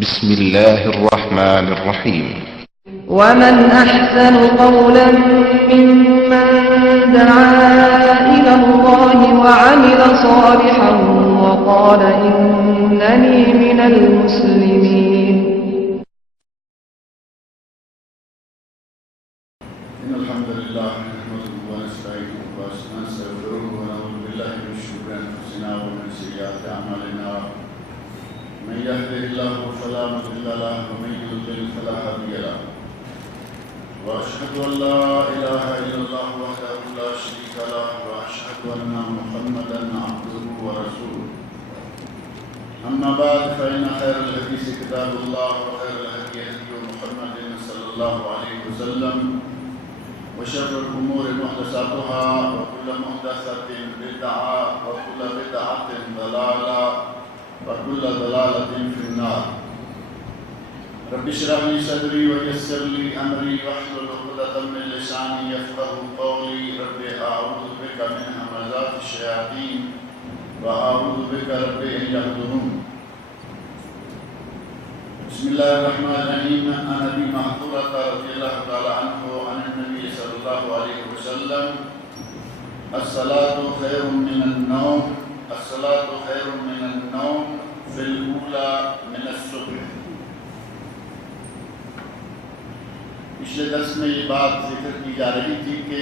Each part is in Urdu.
بسم الله الرحمن الرحيم. ومن أحسن قولا ممن دعا إلى الله وعمل صالحا وقال إنني من المسلمين. إن الحمد لله نحمده ونستعينه ونستغفره ونعوذ بالله من شرور أنفسنا ومن سيئات أعمالنا. من يهده الله فلا مضل له ومن يضلل فلا هادي له. وأشهد أن لا إله إلا الله وحده لا شريك له وأشهد أن محمدا عبده ورسوله. أما بعد فإن خير الحديث كتاب الله وخير الهدي هدي محمد صلى الله عليه وسلم وشر الأمور محدثاتها وكل محدثة بدعة وكل بدعة ضلالة وكل ضلالة في النار. رب اشرح لي صدري ويسر لي أمري واحلل عقدة من لساني يفقهوا قولي. رب أعوذ بك من همزات الشياطين وأعوذ بك رب أن يحضرون. بسم الله الرحمن الرحيم. عن أبي محذورة رضي الله تعالى عنه عن النبي صلى الله عليه وسلم: الصلاة خير من النوم، الصلاة خير من النوم في الأولى من الصبح. پچھلے درس میں یہ بات ذکر کی جا رہی تھی کہ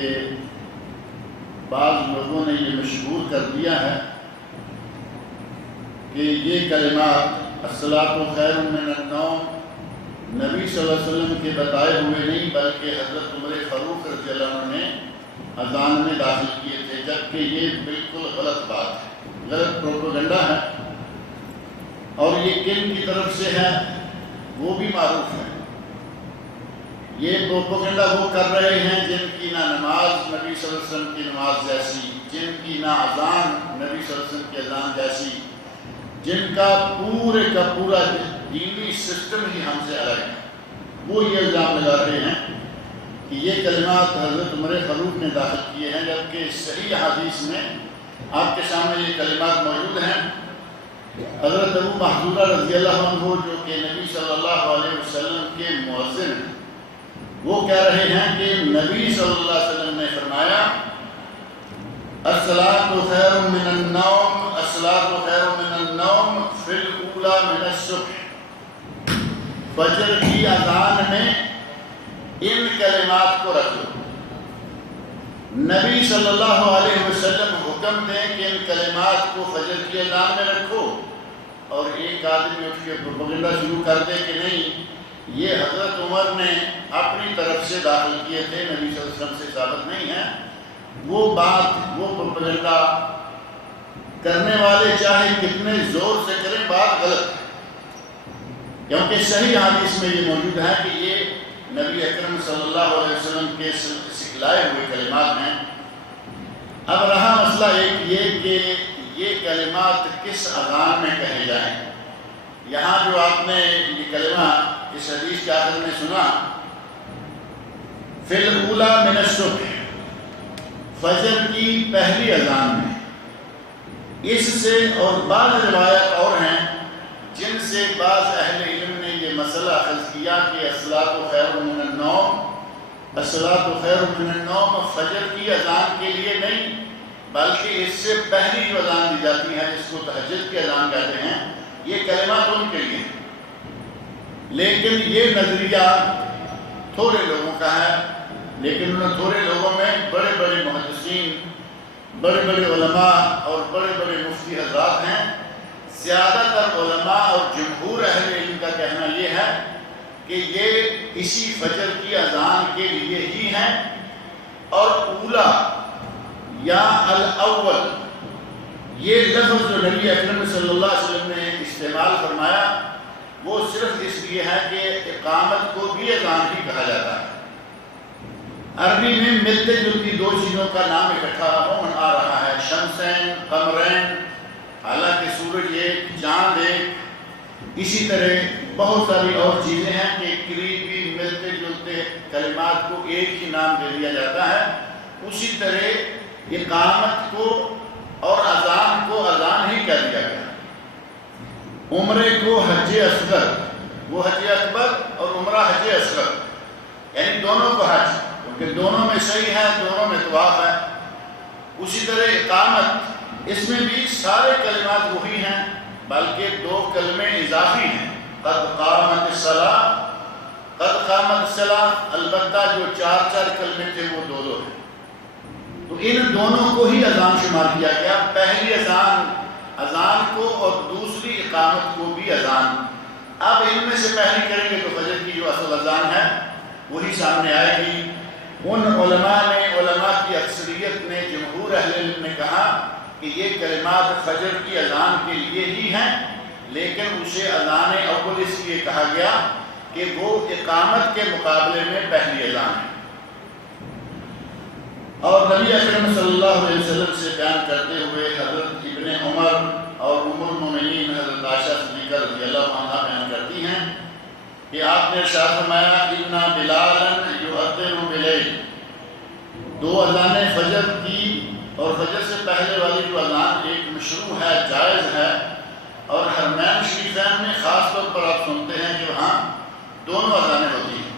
بعض لوگوں نے یہ مشہور کر دیا ہے کہ یہ کلمات الصلاۃ خیر من النوم نبی صلی اللہ علیہ وسلم کے بتائے ہوئے نہیں بلکہ حضرت عمر فاروق رضی اللہ عنہ نے اذان میں داخل کیے تھے، جبکہ یہ بالکل غلط بات ہے، غلط پروپیگنڈا ہے، اور یہ کن کی طرف سے ہے وہ بھی معروف ہے۔ یہ پروپیگنڈا وہ کر رہے ہیں جن کی نہ نماز نبی صلی اللہ علیہ وسلم کی نماز جیسی، جن کی نہ اذان نبی صلی اللہ علیہ وسلم کی اذان جیسی، جن کا پورے کا پورا دینی سسٹم ہی ہم سے الگ ہے، وہ یہ الزام لگا رہے ہیں کہ یہ کلمات حضرت عمر فاروق نے داخل کیے ہیں، جبکہ صحیح حدیث میں آپ کے سامنے یہ کلمات موجود ہیں۔ حضرت ابو محذورہ رضی اللہ عنہ جو کہ نبی صلی اللہ علیہ وسلم کے مؤذن ہیں، وہ کہہ رہے ہیں کہ نبی صلی اللہ علیہ وسلم نے فرمایا: الصلاۃ خیر من النوم، الصلاۃ خیر من النوم فی الاولی من الصبح۔ فجر کی اذان میں ان کلمات کو رکھو۔ نبی صلی اللہ علیہ وسلم حکم دیں کہ ان کلمات کو فجر کی اذان میں رکھو، اور ایک آدمی اٹھ کے پروپیگنڈا شروع کر دے کہ نہیں یہ حضرت عمر نے اپنی طرف سے داخل کیے تھے، نبی صلی اللہ علیہ وسلم سے ثابت نہیں ہے، وہ بات، وہ پروپیگنڈا کرنے والے چاہے کتنے زور سے کریں، بات غلط ہے، کیونکہ صحیح حدیث میں یہ موجود ہے کہ یہ نبی اکرم صلی اللہ علیہ وسلم کے سکھلائے ہوئے کلمات ہیں۔ اب رہا مسئلہ ایک یہ کہ یہ کلمات کس اذان میں کہے جائیں۔ یہاں جو آپ نے یہ کلمہ اس حدیث کے آخر میں سنا، فی الاولی من الصبح، فجر کی پہلی اذان میں، اس سے اور بعض روایات اور ہیں جن سے بعض اہل علم نے یہ مسئلہ اخذ کیا کہ الصلاۃ خیر من النوم، الصلاۃ خیر من النوم فجر کی اذان کے لیے نہیں بلکہ اس سے پہلی جو اذان دی جاتی ہے جس کو تہجد کی اذان کہتے ہیں، یہ کلمات ان کے لیے ہیں۔ لیکن یہ نظریہ تھوڑے لوگوں کا ہے، لیکن ان تھوڑے لوگوں میں بڑے بڑے محدثین، بڑے بڑے علماء اور بڑے بڑے مفتی حضرات ہیں۔ زیادہ تر علماء اور جمہور اہل علم کا کہنا یہ ہے کہ یہ اسی فجر کی اذان کے لیے ہی ہیں، اور اولا یا الاول یہ لفظ جو نبی اکرم صلی اللہ علیہ وسلم نے استعمال فرمایا وہ صرف اس لیے ہے کہ اقامت کو بھی اذان ہی کہا جاتا ہے۔ عربی میں ملتے جلتی دو چیزوں کا نام اکٹھا عموماً آ رہا ہے، شمسین، قمرین، حالانکہ سورج ایک، چاند ایک، اسی طرح بہت ساری اور چیزیں ہیں کہ قریبی ملتے جلتے کلمات کو ایک ہی نام دے دیا جاتا ہے۔ اسی طرح اقامت کو اور اذان کو اذان ہی کہہ دیا گیا۔ عمرے کو حج اصغر وہ حج اکبر اور عمرہ حج اصغر، یعنی دونوں کو حج، کیونکہ دونوں میں صحیح ہے، دونوں میں طواف ہے۔ اسی طرح اقامت، اس میں بھی سارے کلمات وہی ہیں، بلکہ 2 کلمے اضافی ہیں، قد قامت الصلاۃ، قد قامت الصلاۃ، البتہ جو 4 کلمے تھے وہ 2 ہیں۔ تو ان دونوں کو ہی اذان شمار کیا گیا، پہلی اذان کو اور دوسری اقامت کو بھی اذان۔ اب ان میں سے پہلی کریں گے تو فجر کی جو اصل اذان ہے وہی سامنے آئے گی۔ ان علماء کی اکثریت نے، جمہور اہل علم نے کہا کہ یہ کلمات فجر کی اذان کے لیے ہی ہیں، لیکن اسے اذان اول اس لیے کہا گیا کہ وہ اقامت کے مقابلے میں پہلی اذان ہے۔ اور نبی اکرم صلی اللہ علیہ وسلم سے بیان کرتے ہوئے حضرت ابن عمر اور ام المومنین حضرت عائشہ صدیقہ رضی اللہ عنہا بیان کرتی ہیں کہ آپ نے ارشاد فرمایا ان بلالا یؤذن بلیل، 2 اذانیں فجر کی اور فجر سے پہلے والی جو اذان ایک مشروع ہے، جائز ہے، اور حرمین شریفین میں خاص طور پر آپ سنتے ہیں کہ وہاں دونوں اذانیں ہوتی ہیں۔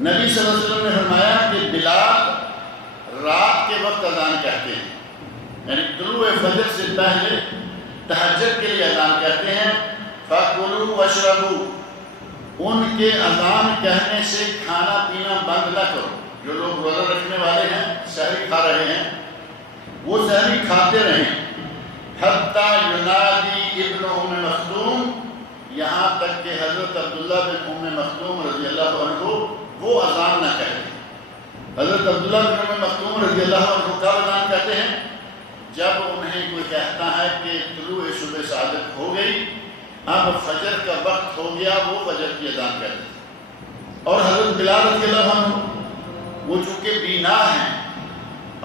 نبی صلی اللہ علیہ وسلم نے فرمایا کہ بلال رات کے وقت اذان کہتے ہیں، یعنی طلوع فجر سے پہلے تہجد کے لیے اذان کہتے ہیں۔ فَكُلُوا وَاشْرَبُوا، ان کے اذان کہنے سے کھانا پینا بند نہ کرو۔ جو لوگ روزہ رکھنے والے ہیں، سحری کھا رہے ہیں، وہ سحری کھاتے رہیں، حتیٰ ینادی ابن ام مختوم، یہاں تک کہ حضرت عبداللہ بن ام مختوم رضی اللہ عنہ وہ اذان نہ کہتے۔ حضرت عبداللہ بن ام مختوم رضی اللہ عنہ کب اذان کہتے ہیں؟ جب انہیں کوئی کہتا ہے کہ طلوع صبح صادق ہو گئی، اب فجر کا وقت ہو گیا، وہ فجر کی اذان کہتے ہیں۔ اور حضرت بلال رضی اللہ عنہ وہ چونکہ بینا ہیں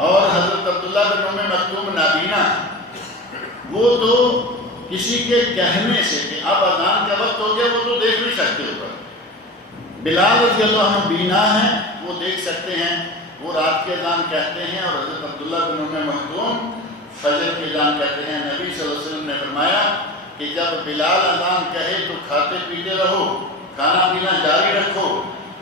اور حضرت عبداللہ بن ام مختوم نابینا ہیں، وہ تو کسی کے کہنے سے کہ اب اذان کا وقت ہو گیا وہ تو دیکھ نہیں سکتے اوپر۔ بلال رضی اللہ عنہ بینا ہیں، وہ دیکھ سکتے ہیں، وہ رات کے اذان کہتے ہیں، اور حضرت عبداللہ بن ام مختوم فجر کے اذان کہتے ہیں۔ نبی صلی اللہ علیہ وسلم نے فرمایا کہ جب بلال اذان کہے تو کھاتے پیتے رہو، کھانا پینا جاری رکھو،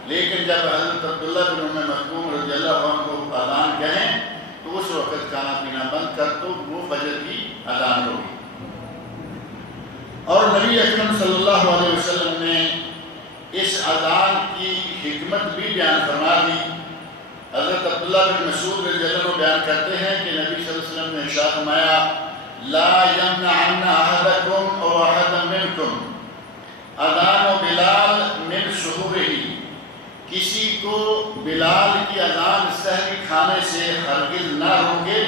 لیکن جب حضرت عبداللہ بن ام مختوم رضی اللہ عنہ اذان کہیں تو اس وقت کھانا پینا بند کر دو، وہ فجر کی اذان ہوگی۔ اور نبی اکرم صلی اللہ علیہ وسلم نے اس اذان کی حکمت بھی بیان فرما دی۔ حضرت عبداللہ بن مسعود رضی اللہ عنہ بیان کرتے ہیں کہ نبی صلی اللہ علیہ وسلم نے ارشاد فرمایا لا يمنعن احدکم او احدا منکم اذان بلال من سحورہ، کسی کو بلال کی اذان سحری کھانے سے ہرگز نہ روکے،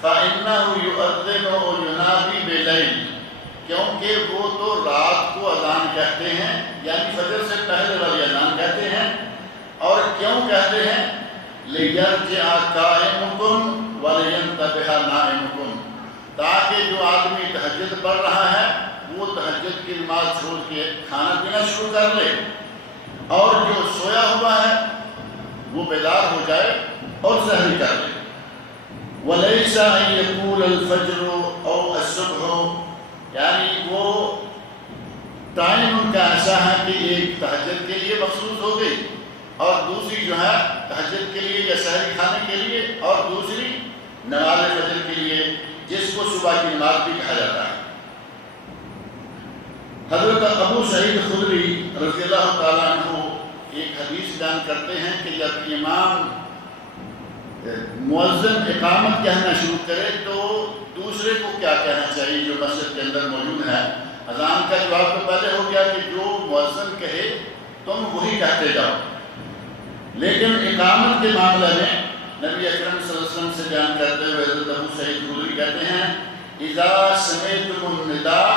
فإنہ یؤذن و ینادی بلیل، کیونکہ وہ تو رات کو اذان کہتے ہیں، یعنی فجر سے پہلے والی اذان کہتے ہیں۔ اور کیوں کہتے ہیں؟ لِيَرْجِعَ قَائِمُكُمْ وَلِيَنْتَبِهَ نَائِمُكُمْ، تاکہ جو آدمی تہجد پڑھ رہا ہے وہ تہجد کی نماز چھوڑ کے کھانا پینا شروع کر لے، اور جو سویا ہوا ہے وہ بیدار ہو جائے اور سحری کر لے۔ وَلَيْسَ أَن يَقُولَ الْفَجْرُ أَوْ الصُّبْحُ، یعنی وہ ٹائم ان کا ایسا ہے کہ ایک تہجد کے لیے مخصوص ہو گئی اور دوسری جو ہے تہجد کے لیے یا سحری کھانے کے لیے، اور دوسری نماز فجر کے لیے، جس کو صبح کی نماز بھی کہا جاتا ہے۔ حضرت ابو سعید خدری رضی اللہ تعالیٰ عنہ ایک حدیث بیان کرتے ہیں کہ جب امام مؤذن اقامت کہنا شروع کرے تو دوسرے کو کیا کہنا چاہیے جو مسجد کے اندر موجود ہے؟ اذان کا جواب تو پہلے ہو گیا کہ جو مؤذن کہے تم وہی کہتے جاؤ، لیکن اقامت کے معاملے میں نبی اکرم صلی اللہ علیہ وسلم سے بیان کرتے ہوئے حضرت ابو سعید خدری کہتے ہیں اذا سمعتم النداء،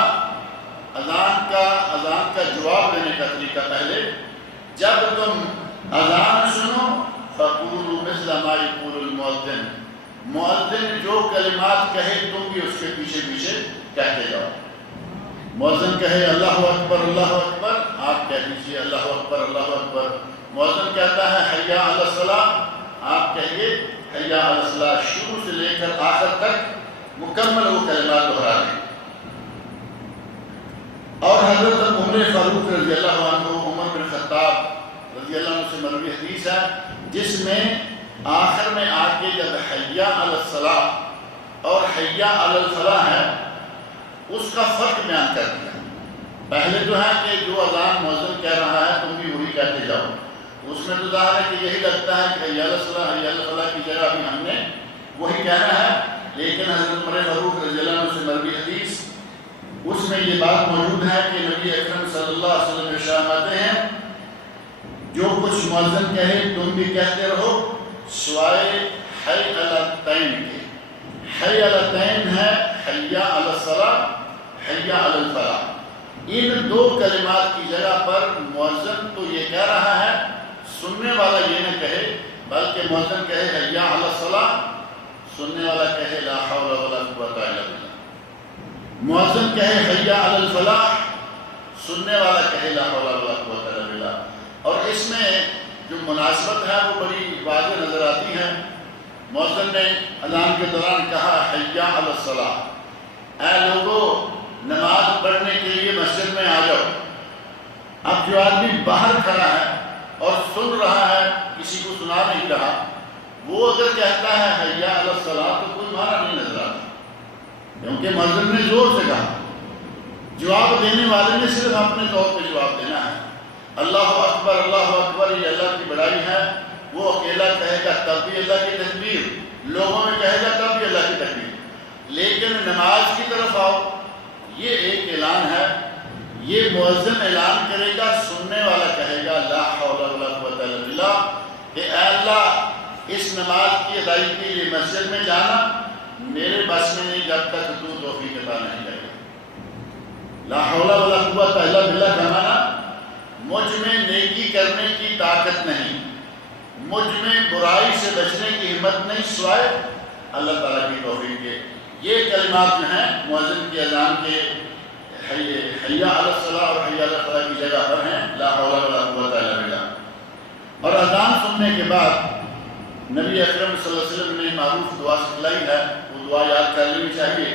اذان کا جواب دینے کا طریقہ پہلے، جب تم اذان سنو فقولوا مثل ما يقول المؤذن، مؤذن جو کلمات کہے تم بھی اس کے پیچھے پیچھے کہتے جاؤ۔ مؤذن کہے اللہ اکبر اللہ اکبر، آپ کہہ دیجیے اللہ اکبر اللہ اکبر۔ مؤذن کہتا ہے حی علی الصلاۃ، آپ کہیے حی علی الصلاۃ، شروع سے لے کر آخر تک مکمل وہ کلمات دہرا دیں۔ اور حضرت ام عمر فاروق رضی اللہ عنہ، عمر بن خطاب رضی اللہ عنہ سے مروی حدیث ہے جس میں آخر میں آ کے جب حی علی الصلاۃ اور حی علی الفلاح ہے اس کا فرق بیان کر دیا۔ پہلے تو ہے کہ جو اذان مؤذن کہہ رہا ہے تم بھی وہی کہتے جاؤ، اس میں تو ظاہر ہے کہ یہی لگتا ہے کہ حی علی الصلاۃ حی علی الفلاح کی جگہ بھی ہم نے وہی کہنا ہے، لیکن حضرت عمر فاروق رضی اللہ عنہ سے مروی حدیث اس میں یہ بات موجود ہے کہ نبی اکرم صلی اللہ علیہ وسلم ارشاد فرماتے ہیں جو کچھ مؤذن کہے تم بھی کہتے رہو سوائے حی علی التین کے۔ حی علی التین ہے حی علی الصلاۃ حی علی الفلاح۔ ان دو کلمات کی جگہ پر مؤذن تو یہ کہہ رہا ہے، سننے والا یہ نہ کہے بلکہ مؤذن کہے حی علی الصلاۃ، سننے والا کہے لا حول ولا قوۃ الا باللہ۔ مؤذن کہے حی علی الفلاح، سننے والا کہے لا حول ولا قوۃ الا باللہ۔ اور اس میں جو مناسبت ہے وہ بڑی واضح نظر آتی ہے۔ مؤذن نے اذان کے دوران کہا حی علی الصلاۃ، اے لوگو نماز پڑھنے کے لیے مسجد میں آ جاؤ۔ اب جو آدمی باہر کھڑا ہے اور سن رہا ہے، کسی کو سنا نہیں رہا، وہ اگر کہتا ہے حی علی الصلاۃ تو کوئی معنی نہیں نظر آتا، کیونکہ مؤذن نے زور سے کہا۔ جواب دینے والے نے صرف اپنے طور پہ جواب دینا ہے۔ اللہ اکبر یہ اللہ کی بڑائی ہے، وہ اکیلا کہے گا تب بھی اللہ کی تکبیر، لوگوں میں کہے گا تب بھی اللہ کی تکبیر۔ لیکن نماز کی طرف آؤ، یہ ایک اعلان ہے، یہ مؤذن اعلان کرے گا، سننے والا کہے گا لا حول ولا قوۃ الا باللہ، کہ اے اللہ اس نماز کی ادائیگی کے لیے مسجد میں جانا میرے بس میں نہیں جب تک تو توفیق عطا نہیں کرے گا۔ لا حول ولا قوۃ الا باللہ کا معنی مجھ میں نیکی کرنے کی طاقت نہیں، مجھ میں برائی سے بچنے کی ہمت نہیں سوائے اللہ تعالیٰ کی توفیق کے۔ یہ کلمات جو ہیں مؤذن کی اذان کے حی علی الصلاۃ اور حی علی الفلاح کی جگہ پر ہیں، لا حول ولا قوۃ الا باللہ۔ اور اذان سننے کے بعد نبی اکرم صلی اللہ علیہ وسلم نے معروف دعا سکھلائی ہے، وہ دعا یاد کر لینی چاہیے۔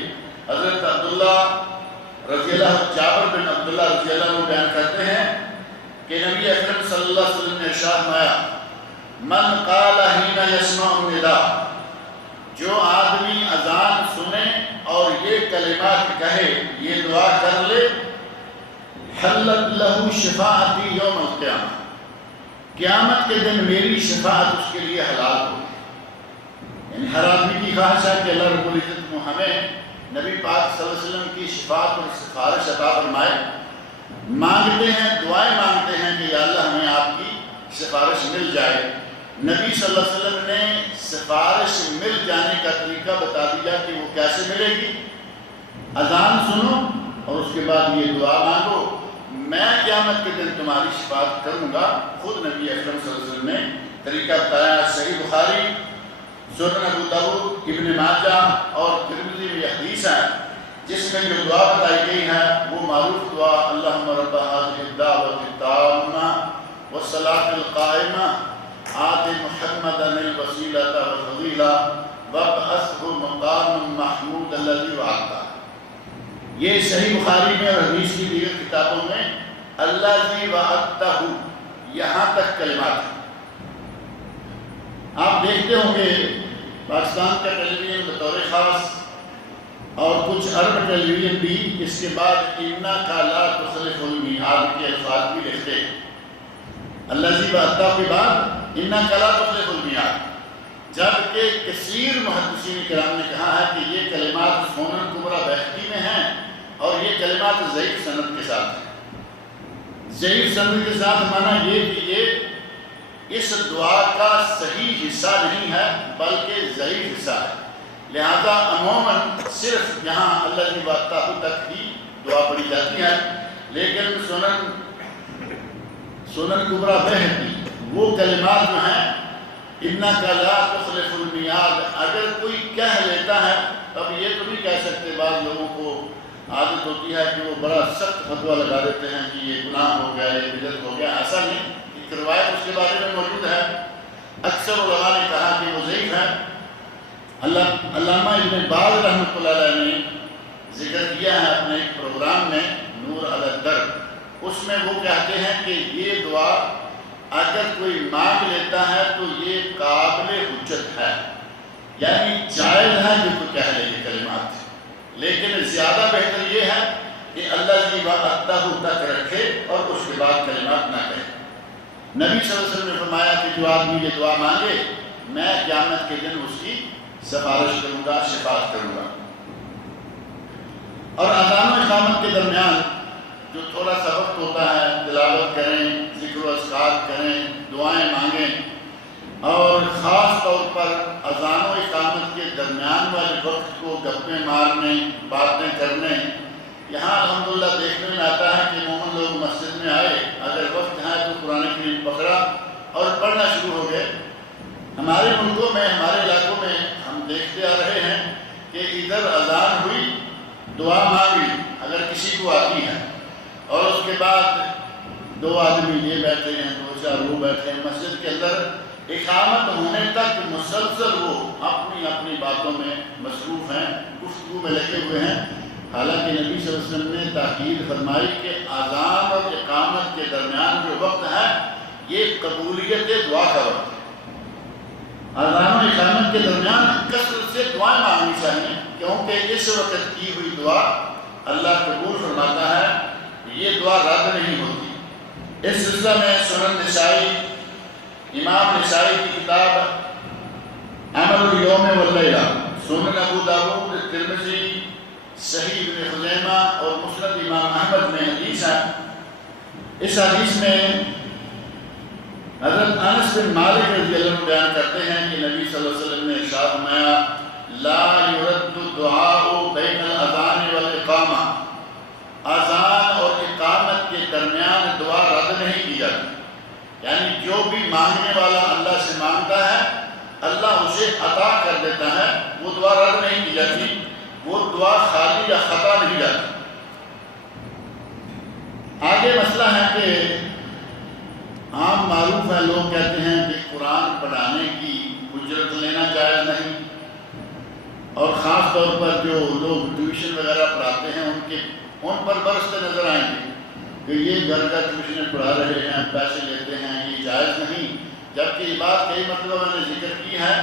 حضرت عبداللہ رضی اللہ جابر بن عبداللہ رضی اللہ عنہ بیان کرتے ہیں کہ نبی اکرم صلی اللہ علیہ وسلم نے ارشاد فرمایا من قال حین یسمع النداء، جو آدمی اذان سنے اور یہ کلمات کہے، یہ دعا کر لے، حلت لہ شفاعتی یوم القیامہ، قیامت کے دن میری شفاعت اس کے لیے حلال ہوگی۔ یعنی ہر آدمی کی خواہش ہے کہ اللہ رب العزت کو ہمیں نبی پاک صلی اللہ علیہ وسلم کی شفاعت اور سفارش عطا فرمائے۔ مانگتے ہیں، دعائیں مانگتے ہیں کہ یا اللہ ہمیں آپ کی سفارش مل جائے۔ نبی صلی اللہ علیہ وسلم نے سفارش مل جانے کا طریقہ بتا دیا کہ وہ کیسے ملے گی۔ اذان سنو اور اس کے بعد یہ دعا مانگو، میں قیامت کے دن تمہاری شفاعت کروں گا۔ خود نبی اکرم صلی اللہ علیہ وسلم نے طریقہ بتایا۔ صحیح بخاری، سنن ابو داؤد، ابن ماجہ اور ترمذی میں یہ حدیث ہے جس میں جو دعا بتائی گئی ہے وہ معروف دعا اللہم رب هذه الدعوة التامة والصلاة القائمة آت محمدا الوسیلة والفضیلة وابعثه مقاما محمودا الذی وعدته۔ یہ صحیح بخاری میں اور حدیث کی دیگر کتابوں میں الذی وعدتہ یہاں تک کلمات ہیں۔ آپ دیکھتے ہوں گے پاکستان کا ٹیلی ویژن بطور خاص اور کچھ عرب ٹیلی ویژن بھی اس کے بعد انکا لا تخلف المیعاد کے الفاظ بھی لکھتے ہیں۔ الذی وعدتہ کے بعد انکا لا تخلف المیعاد، جبکہ کثیر محدثین کرام نے کہا ہے کہ یہ کلمات سنن کبریٰ بہقی میں ہیں اور یہ کلمات ضعیف سند کے ساتھ ہیں۔ ضعیف سند کے ساتھ معنی یہ کہ یہ اس دعا کا صحیح حصہ نہیں ہے بلکہ ضعیف حصہ ہے، لہذا عموماً صرف یہاں الذی وعدتہ تک ہی دعا پڑھی جاتی ہے۔ لیکن سنن کبریٰ بہقی وہ کلمات جو ہیں انکا لا تخلف المیعاد، اگر کوئی کہہ لیتا ہے، اب یہ تو نہیں کہہ سکتے، بعض لوگوں کو عادت ہوتی ہے کہ وہ بڑا سخت فتویٰ لگا دیتے ہیں کہ یہ گناہ ہو گیا، یہ بدعت ہو گیا، ایسا نہیں۔ ایک روایت اس کے بارے میں موجود ہے، اکثر علماء نے کہا کہ وہ ضعیف ہے۔ علامہ ابن باز رحمۃ اللہ علیہ نے ذکر کیا ہے اپنے ایک پروگرام میں نور علی الدرب، اس میں وہ کہتے ہیں کہ یہ دعا اگر کوئی مانگ لیتا ہے تو یہ قابل حجت ہے، یعنی جائز ہے کہ کوئی کہہ لے یہ کلمات، لیکن زیادہ بہتر یہ ہے کہ اللہ کی بات تک رکھے اور اس کے بعد کلمات نہ کہے۔ نبی صلی اللہ علیہ وسلم نے فرمایا کہ جو آدمی یہ دعا مانگے میں قیامت کے دن اس کی سفارش کروں گا، شفاعت کروں گا۔ اور اذان و اقامت کے درمیان جو تھوڑا سا وقت ہوتا ہے، تلاوت کریں، ذکر و اذکار کریں، دعائیں مانگیں، اور خاص طور پر اذان و اقامت کے درمیان والے وقت کو گپیں مارنے، باتیں کرنے۔ یہاں الحمدللہ دیکھنے میں آتا ہے کہ عموماً لوگ مسجد میں آئے، اگر وقت ہے تو قرآن کریم پکڑا اور پڑھنا شروع ہو گئے۔ ہمارے ملکوں میں، ہمارے علاقوں میں ہم دیکھتے آ رہے ہیں کہ ادھر اذان ہوئی، دعا مانگی اگر کسی کو آتی ہے، اور اس کے بعد دو آدمی یہ بیٹھے ہیں، دو چار وہ بیٹھے ہیں مسجد کے اندر، اقامت ہونے تک مسلسل وہ اپنی اپنی باتوں میں مصروف ہیں، گفتگو میں لگے ہوئے ہیں۔ حالانکہ نبی صلی اللہ علیہ وسلم نے تاکید فرمائی کہ اذان اور اقامت کے درمیان جو وقت ہے یہ قبولیت دعا کا وقت ہے۔ اذان و اقامت کے درمیان کثرت سے دعائیں مانگنی چاہیے، کیونکہ اس وقت کی ہوئی دعا اللہ قبول فرماتا ہے، یہ دعا رد نہیں ہوتی۔ اس سلسلہ میں سنن نسائی، امام نسائی کی کتاب عمل الیوم واللیلہ، سنن ابو داؤد، ترمذی، صحیح ابن خزیمہ اور مسند امام احمد میں حدیث ہے۔ اس حدیث میں حضرت انس بن مالک رضی اللہ عنہ بیان کرتے ہیں کہ نبی صلی اللہ علیہ وسلم نے ارشاد فرمایا، لا يرد الدعاء بین الاذان والاقامہ، اذان اور اقامت کے درمیان دعا رد نہیں کی جاتی، یعنی جو بھی مانگنے والا اللہ سے مانگتا ہے اللہ اسے عطا کر دیتا ہے، وہ دعا رد نہیں کی جاتی، وہ دعا خالی یا خطا نہیں جاتی۔ آگے مسئلہ ہے کہ عام معروف ہے، لوگ کہتے ہیں کہ قرآن پڑھانے کی اجرت لینا جائز نہیں، اور خاص طور پر جو لوگ ٹیوشن وغیرہ پڑھاتے ہیں ان پر برستے نظر آئیں گے کہ یہ گھر کا ٹیوشن پڑھا رہے ہیں، پیسے لیتے ہیں، یہ جائز نہیں۔ جبکہ یہ بات کئی مرتبہ میں نے ذکر کی ہے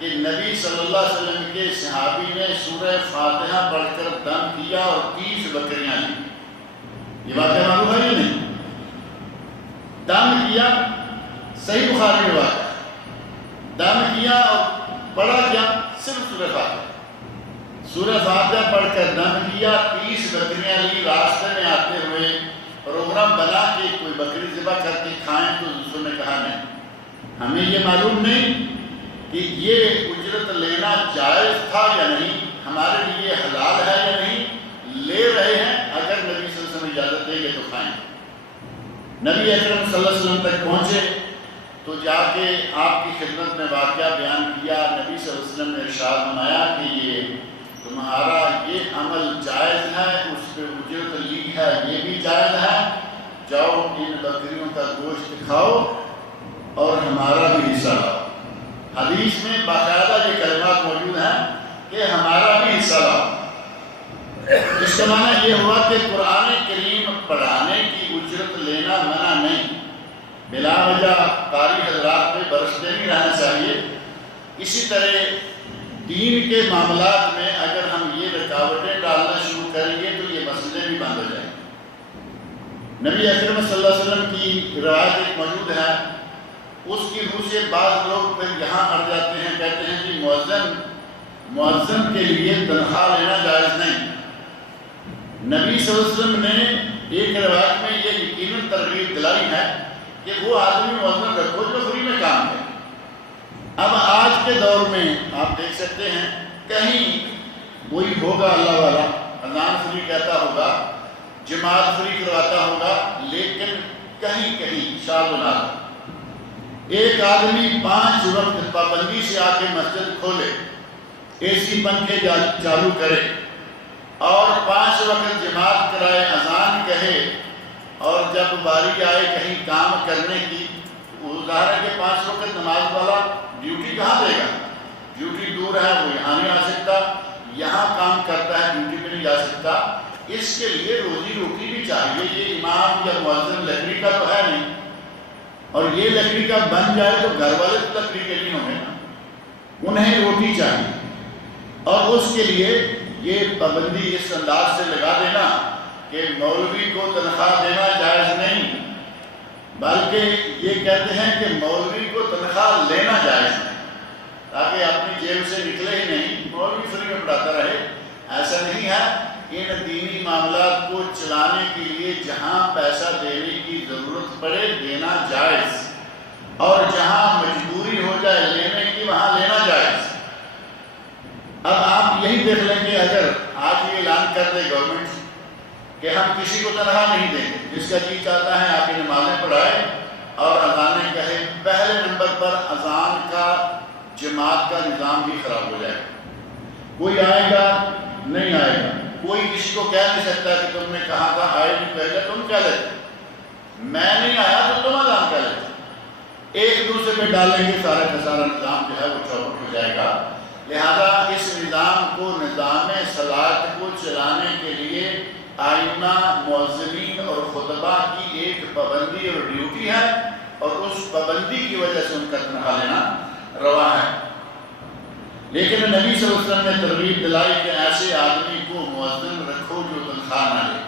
کہ نبی صلی اللہ علیہ وسلم کے صحابی نے سورہ فاتحہ پڑھ کر دم کیا اور 30 بکریاں لی۔ یہ واقعہ معلوم ہے یا نہیں؟ دم کیا، صحیح بخاری میں واقعہ، دم کیا اور پڑھا کیا؟ صرف سورہ فاتحہ۔ سورہ فاتحہ پڑھ کر دم کیا، 30 بکریاں لی۔ راستے میں آتے ہوئے پروگرام بنا کے کوئی بکری ذبح کر کے کھائیں تو رسول نے کہا نہیں، ہمیں یہ معلوم نہیں کہ یہ اجرت لینا جائز تھا یا نہیں، ہمارے لیے حلال ہے یا نہیں، لے رہے ہیں، اگر نبی صلی اللہ علیہ وسلم اجازت دیں گے تو کھائیں۔ نبی اکرم صلی اللہ علیہ وسلم تک پہنچے تو جا کے آپ کی خدمت میں واقعہ بیان کیا۔ نبی صلی اللہ علیہ وسلم نے ارشاد فرمایا کہ یہ تمہارا یہ عمل جائز ہے، اس پہ اجرت لی ہے یہ بھی جائز ہے، جاؤ ان بکریوں کا گوشت کھاؤ اور ہمارا بھی حصہ لاؤ۔ حدیث میں باقاعدہ یہ کلمات موجود ہیں کہ ہمارا بھی حصہ لاؤ۔ اس کا معنی یہ ہوا کہ قرآن کریم پڑھانے کی اجرت لینا منع نہیں، بلا وجہ قاری حضرات پہ برستے نہیں رہنا چاہیے۔ اسی طرح دین کے معاملات میں اگر ہم یہ رکاوٹیں ڈالنا شروع کریں گے تو یہ مسئلے بھی بند ہو جائیں گے۔ نبی اکرم صلی اللہ علیہ وسلم کی روایت ایک موجود ہے، اس کی روح سے بعض لوگ پھر یہاں اڑ جاتے ہیں، کہتے ہیں کہ مؤذن کے لیے تنخواہ لینا جائز نہیں۔ نبی صلی اللہ علیہ وسلم نے ایک روایت میں یہ یقیناً ترغیب دلائی ہے کہ وہ آدمی مؤذن رکھو جو فری میں کام کرے۔ اب آج کے دور میں آپ دیکھ سکتے ہیں کہیں کوئی ہوگا اللہ والا، اذان فری کہتا ہوگا، جماعت فری کرواتا ہوگا، لیکن کہیں شاد و ناد ایک آدمی 5 وقت پابندی سے آ کے مسجد کھولے، اے سی پنکھے چالو کرے اور 5 وقت جماعت کرائے، اذان کہے، اور جب باری آئے کہیں کام کرنے کی، وہ ظاہر ہے کہ 5 وقت نماز والا ڈیوٹی کہاں دے گا؟ ڈیوٹی دور ہے، وہ یہاں نہیں آ سکتا، یہاں کام کرتا ہے ڈیوٹی پہ نہیں جا سکتا۔ اس کے لیے روزی روٹی بھی چاہیے. یہ امام یا مؤذن لکڑی کا تو ہے نہیں، اور یہ لکڑی کا بن جائے تو گھر والے تو لکڑی کے نہیں ہوں گے نا، انہیں روٹی چاہیے. اور اس کے لیے یہ پابندی اس انداز سے لگا دینا کہ مولوی کو تنخواہ دینا جائز نہیں، بلکہ یہ کہتے ہیں کہ مولوی کو تنخواہ لینا جائز ہے، تاکہ اپنی جیب سے نکلے ہی نہیں، مولوی فری میں پڑھاتا رہے. ایسا نہیں ہے. ان دینی معاملات کو چلانے کے لیے جہاں پیسہ دینے کی ضرورت پڑے دینا جائز، اور جہاں مجبوری ہو جائے لینے کی وہاں لینا جائز. اب آپ یہی دیکھ لیں کہ اگر آج یہ اعلان کر دے گورنمنٹ کہ ہم کسی کو تنخواہ نہیں دیں گے، جس کا جی چاہتا ہے آپ کی نمازیں پڑھائے اور اذانیں کہے، پہلے نمبر پر اذان کا جماعت کا نظام بھی خراب ہو جائے گا. کوئی آئے گا نہیں آئے گا، کوئی کسی کو کہہ نہیں سکتا کہ تم نے کہا تھا آئے نہیں کہے گا، تم کہہ لیتے میں نہیں آیا تو تم اذان کہہ لیتے. ایک دوسرے پہ ڈالیں گے، سارا کا سارا نظام جو ہے وہ چوپٹ ہو جائے گا. لہذا اس نظام کو، نظام صلاۃ کو چلانے کے لیے آئمہ، مؤذنین اور خطبہ کی ایک پابندی اور ڈیوٹی ہے، اور اس پابندی کی وجہ سے ان کا تنخواہ لینا روا ہے. لیکن نبی صلی اللہ علیہ وسلم نے ترغیب دلائی کہ ایسے آدمی کو مؤذن رکھو جو تنخواہ نہ لے.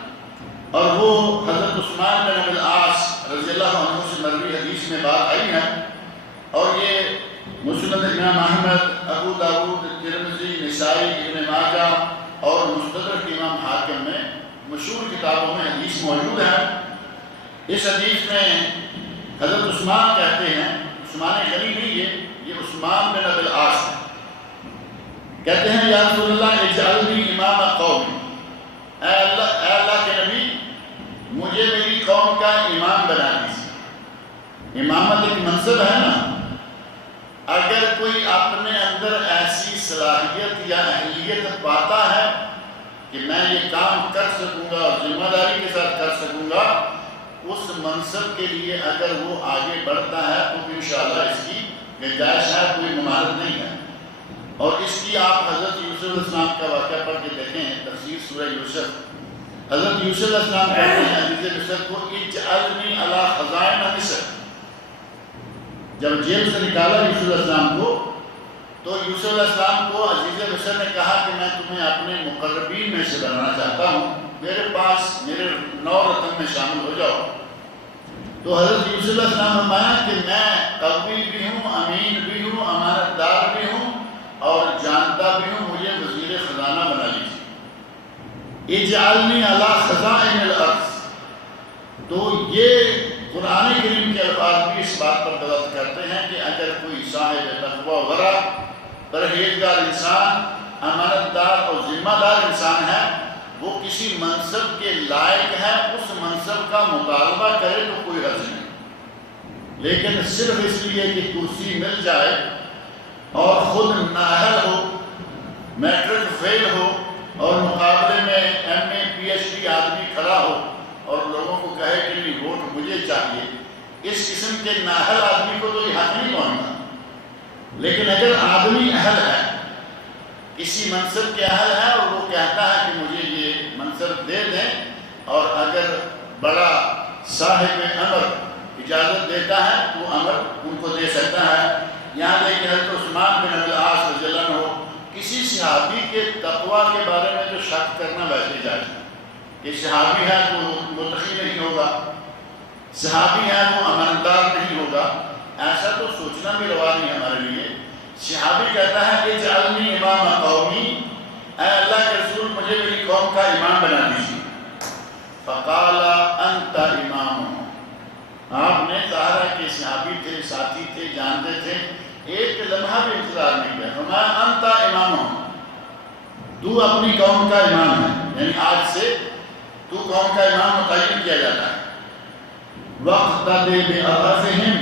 اور وہ حضرت عثمان بن ابی العاص رضی اللہ عنہ سے مروی حدیث میں بات آئی ہے، اور یہ مسند امام احمد، ابو داؤد، ترمذی، نسائی، ابن ماجہ اور مستدرک امام حاکم میں مشہور کتابوں میں حدیث موجود ہے. اس حدیث میں حضرت عثمان کہتے ہیں، عثمان غنی نہیں، یہ عثمان بن ابی العاص ہے، کہتے ہیں یا رسول اللہ اجعلنی امام قومی، اے اللہ کے نبی مجھے میری قوم کا امام بنا دیجیے. امامت ایک منصب ہے نا. اگر کوئی اپنے اندر ایسی صلاحیت یا اہلیت پاتا ہے کہ میں یہ کام کر سکوں گا اور ذمہ داری کے ساتھ کر سکوں گا، اس منصب کے لیے اگر وہ آگے بڑھتا ہے تو انشاءاللہ اس کی گنجائش ہے، کوئی ممانعت نہیں ہے. اور اس کی آپ حضرت یوسف علیہ السلام کا واقعہ پڑھ کے دیکھیں، تفسیر سورہ یوسف. حضرت یوسف علیہ السلام کہتے ہیں عزیز مصر کو اجعلنی علی خزائن مصر. جب جیل سے نکالا یوسف علیہ السلام کو، تو یوسف علیہ السلام کو عزیز مصر نے کہا کہ میں تمہیں اپنے مقربین میں سے بنانا چاہتا ہوں، میرے پاس میرے 9 رتن میں شامل ہو جاؤ. تو حضرت یوسف علیہ السلام نے فرمایا کہ میں قوی بھی ہوں، امین بھی ہوں، امانت دار بھی ہوں اور جانتا بھی ہوں، مجھے وزیر خزانہ بنا لیجیے. اجعلنی علی خزائن الارض. تو یہ قرآن کریم کے الفاظ بھی اس بات پر دلالت کرتے ہیں کہ اگر کوئی صاحب تقوی و ورع، پرہیزگار انسان، امانت دار اور ذمہ دار انسان ہے، وہ کسی منصب کے لائق ہے، اس منصب کا مطالبہ کرے تو کوئی حرج نہیں. لیکن صرف اس لیے کہ کرسی مل جائے اور خود نااہل ہو، میٹرک فیل ہو اور مقابلے میں ایم اے پی ایچ ڈی آدمی کھڑا ہو اور لوگوں کو کہے کہ نہیں ووٹ مجھے چاہیے، اس قسم کے نااہل آدمی کو تو یہ حق نہیں پہنچتا. لیکن اگر آدمی اہل ہے، کسی منصب کے اہل ہے اور وہ کہتا ہے کہ مجھے یہ منصب دے دیں، اور اگر بڑا صاحب امر اجازت دیتا ہے تو امر ان کو دے سکتا ہے. یہاں دیکھیں حضرت عثمان بن ابی العاص رضی اللہ عنہ، کسی صحابی کے تقوی کے بارے میں تو شک کرنا ویسے جائز ہے کہ صحابی ہے تو متقی نہیں ہوگا، صحابی ہے تو امانتدار نہیں ہوگا، ایسا تو سوچنا بھی روا نہیں ہمارے لیے. صحابی کہتا ہے اجعلنی امام قومی، اے اللہ کے رسول مجھے میری قوم کا امام بنا دیجیے. فقال انت امام. آپ نے ظاہر ہے کہ صحابی تھے، ساتھی تھے، جانتے تھے، ایک لمحہ بھی انتظار نہیں کیا. فرمایا انت امام، تو اپنی قوم کا امام ہے، یعنی آج سے تو قوم کا امام متعین کیا جاتا ہے. وَاقْتَدِ بِأَضْعَفِهِمْ،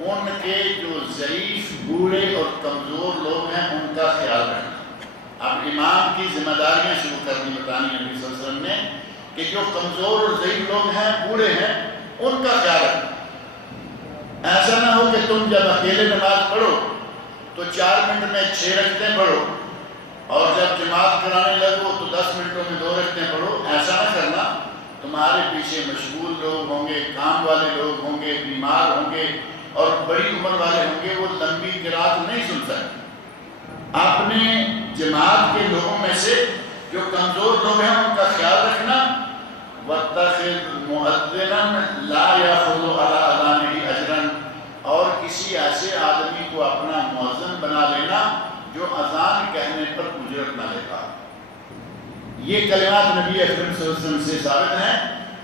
ان کے جو ضعیف، بوڑھے اور کمزور لوگ ہیں ان کا خیال رکھنا. اب امام کی ذمہ داریاں شروع کرنی بتانی نبی صلی اللہ علیہ وسلم نے کہ جو کمزور اور ضعیف لوگ ہیں، بوڑھے ہیں، ان کا خیال رکھنا. ایسا نہ ہو کہ تم جب اکیلے نماز پڑھو تو 4 منٹ میں 6 رکعتیں پڑھو، اور جب جماعت کرانے لگو تو 10 منٹوں میں 2 رکعتیں پڑھو، ایسا نہ کرنا۔ تمہارے پیچھے مشغول لوگ ہوں گے، کام والے لوگ ہوں گے، بیمار ہوں گے اور بڑی عمر والے ہوں گے، وہ لمبی قرات نہیں سن سکتے۔ اپنے جماعت کے لوگوں میں سے جو کمزور لوگ ہیں ان کا خیال رکھنا۔ وَاتَّخِذْ مُؤَذِّنًا لَا يَأْخُذُ عَلَىٰ أَذَانِهِ أَجْرًا، اور کسی ایسے آدمی کو اپنا مؤذن بنا لینا جو اذان کہنے پر اجرت نہ لیتا۔ یہ کلمات نبی اکرم صلی اللہ علیہ وسلم سے ثابت ہیں،